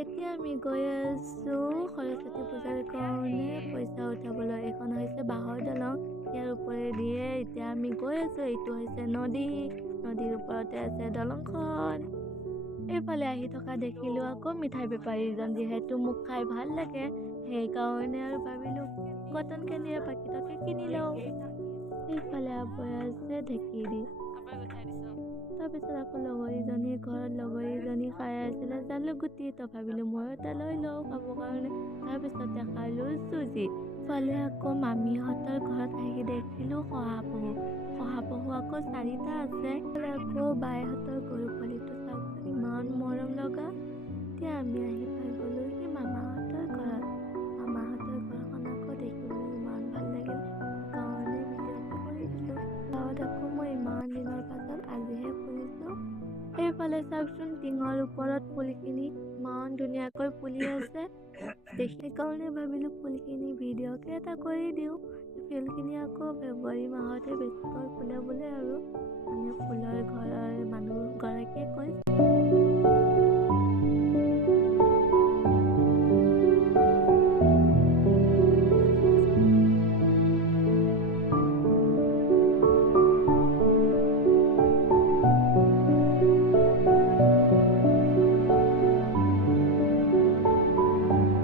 এতিয়া আমি গৈ আছো সৰস্বতী পূজাৰ কাৰণে পইচা উঠাবলৈ। এখন হৈছে বাঁহৰ দলং, ইয়াৰ ওপৰেদিয়ে এতিয়া আমি গৈ আছো। এইটো হৈছে নদীৰ ওপৰতে আছে দলংখন। এইফালে আহি থকা দেখিলো আকৌ মিঠাই বেপাৰীজন, যিহেতু মোক খাই ভাল লাগে সেইকাৰণে আৰু ভাবিলো কটন কেন্ডিৰে পাকিটকে কিনি লওঁ। এইফালে আবৈ আছে ঢেঁকী। তাৰপিছত আকৌ লগৰীজনীৰ ঘৰত লগৰীজনী খাই আছিলে জালুকগুটি, তো ভাবিলো মই এটা লৈ লওঁ খাব কাৰণে। তাৰপিছতে খালো চুজি। ফালে আকৌ মামীহঁতৰ ঘৰত আহি দেখিলো শহাপহু আকৌ 4টা আছে। আকৌ বাইহঁতৰ গৰু পোৱালিটো চাওকচোন ইমান মৰম লগা। এতিয়া আমি আহি পাই গলোহি মামাহঁতৰ ঘৰত। মামাহঁতৰ ঘৰখন আকৌ দেখিবলৈ ইমান ভাল লাগিল, সেইকাৰণে ভিডিঅ'টো কৰি দিলো। গাঁৱত আকৌ মই ইমান দিনৰ পাছত আজিহে ফুলিছো। এইফালে চাওকচোন টিঙৰ ওপৰত ফুলখিনি ইমান ধুনীয়াকৈ ফুলি আছে দেখি, কাৰণে ভাবিলো ফুলখিনি ভিডিঅ'কে এটা কৰি দিওঁ। ফুলখিনি আকৌ ফেব্ৰুৱাৰী মাহতহে বেছিকৈ ফুলে বোলে, আৰু মানে ফুলৰ ঘৰৰ মানুহ গৰাকীয়ে কৈছে।